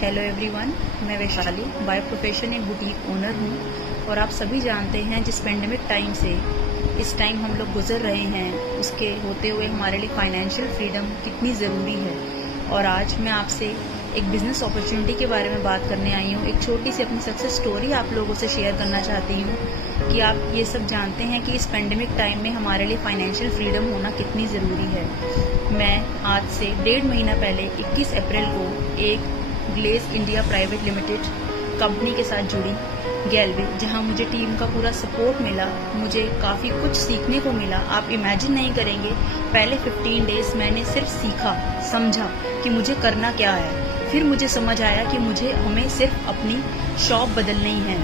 Hello everyone, मैं Vaishali by profession एक boutique owner हूँ और आप सभी जानते हैं जिस पेंडेमिक टाइम से इस टाइम हम लोग गुजर रहे हैं उसके होते हुए हमारे लिए फाइनेंशियल फ्रीडम कितनी ज़रूरी है। और आज मैं आपसे एक बिज़नेस अपॉर्चुनिटी के बारे में बात करने आई हूँ। एक छोटी सी अपनी सक्सेस स्टोरी आप लोगों से शेयर करना चाहती हूँ कि आप ये सब जानते हैं कि इस पेंडेमिक टाइम में हमारे लिए फाइनेंशियल फ्रीडम होना कितनी ज़रूरी है। मैं आज से 1.5 महीना पहले 21 अप्रैल को एक glaze India private limited company के साथ जुड़ी गैलवे, जहां मुझे टीम का पूरा सपोर्ट मिला। मुझे काफ़ी कुछ सीखने को मिला। आप इमेजिन नहीं करेंगे, पहले 15 डेज मैंने सिर्फ सीखा, समझा कि मुझे करना क्या है। फिर मुझे समझ आया कि हमें सिर्फ अपनी शॉप बदलनी है।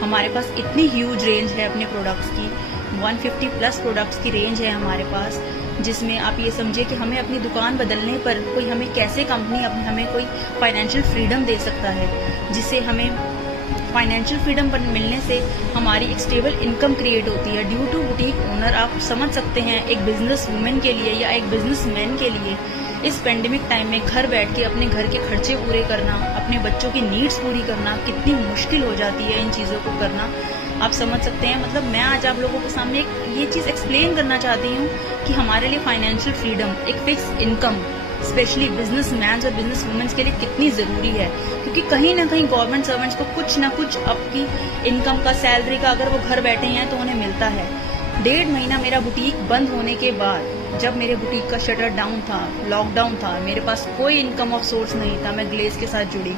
हमारे पास इतनी ह्यूज रेंज है अपने प्रोडक्ट्स की, 150 प्लस प्रोडक्ट्स की रेंज है हमारे पास, जिसमें आप ये समझिए कि हमें अपनी दुकान बदलने पर कोई हमें कैसे कंपनी हमें कोई फाइनेंशियल फ्रीडम दे सकता है, जिससे हमें फाइनेंशियल फ्रीडम मिलने से हमारी एक स्टेबल इनकम क्रिएट होती है। ड्यू टू बुटीक ओनर आप समझ सकते हैं एक बिजनेस वुमेन के लिए या एक बिजनेस मैन के लिए इस पेंडेमिक टाइम में घर बैठ के अपने घर के खर्चे पूरे करना, अपने बच्चों की नीड्स पूरी करना कितनी मुश्किल हो जाती है। इन चीज़ों को करना आप समझ सकते हैं। मतलब मैं आज आप लोगों के सामने ये चीज़ एक्सप्लेन करना चाहती हूँ कि हमारे लिए फाइनेंशियल फ्रीडम, एक fix income specially business man और बिजनेस वुमेन्स के लिए कितनी ज़रूरी है। क्योंकि कहीं ना कहीं गवर्नमेंट सर्वेंट्स को कुछ ना कुछ आपकी इनकम का, सैलरी का, अगर वो घर बैठे हैं तो उन्हें मिलता है। 1.5 महीना मेरा बुटीक बंद होने के बाद, जब मेरे बुटीक का शटर डाउन था, लॉकडाउन था, मेरे पास कोई इनकम ऑफ सोर्स नहीं था, मैं ग्लेज के साथ जुड़ी।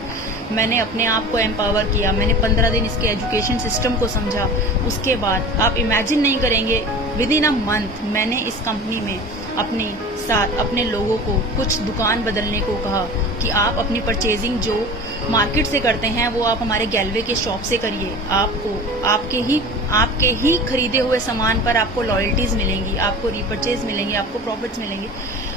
मैंने अपने आप को एम्पावर किया। मैंने 15 दिन इसके एजुकेशन सिस्टम को समझा। उसके बाद आप इमेजिन नहीं करेंगे, विद इन अ मंथ मैंने इस कंपनी में अपने साथ अपने लोगों को कुछ दुकान बदलने को कहा कि आप अपनी परचेजिंग जो मार्केट से करते हैं वो आप हमारे गैलवे के शॉप से करिए। आपको आपके ही खरीदे हुए सामान पर आपको लॉयल्टीज मिलेंगी, आपको रीपरचेज मिलेंगी, आपको प्रॉफिट्स मिलेंगे।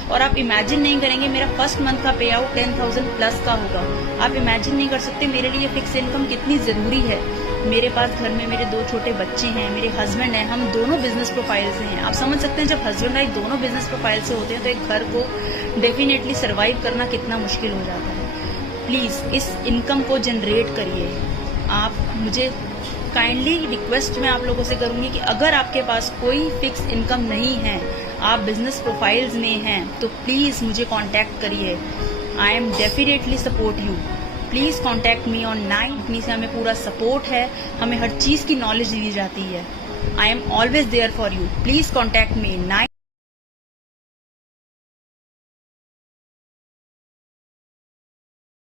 और आप इमेजिन नहीं करेंगे, मेरा फर्स्ट मंथ का पे आउट 10,000 प्लस का होगा। आप इमेजिन नहीं कर सकते मेरे लिए फिक्स इनकम कितनी ज़रूरी है। मेरे पास घर में मेरे 2 छोटे बच्चे हैं, मेरे हस्बैंड हैं, हम दोनों बिजनेस प्रोफाइल से हैं। आप समझ सकते हैं जब हस्बैंड वाइफ दोनों बिजनेस प्रोफाइल से होते हैं तो एक घर को डेफिनेटली सर्वाइव करना कितना मुश्किल हो जाता है। प्लीज़ इस इनकम को जनरेट करिए। आप मुझे काइंडली रिक्वेस्ट मैं आप लोगों से करूंगी कि अगर आपके पास कोई फिक्स इनकम नहीं है, आप बिजनेस प्रोफाइल्स में हैं, तो प्लीज़ मुझे कांटेक्ट करिए। I am definitely support you. Please contact me on 9। Company से हमें पूरा सपोर्ट है, हमें हर चीज़ की नॉलेज दी जाती है। I am always there for you. Please contact me 9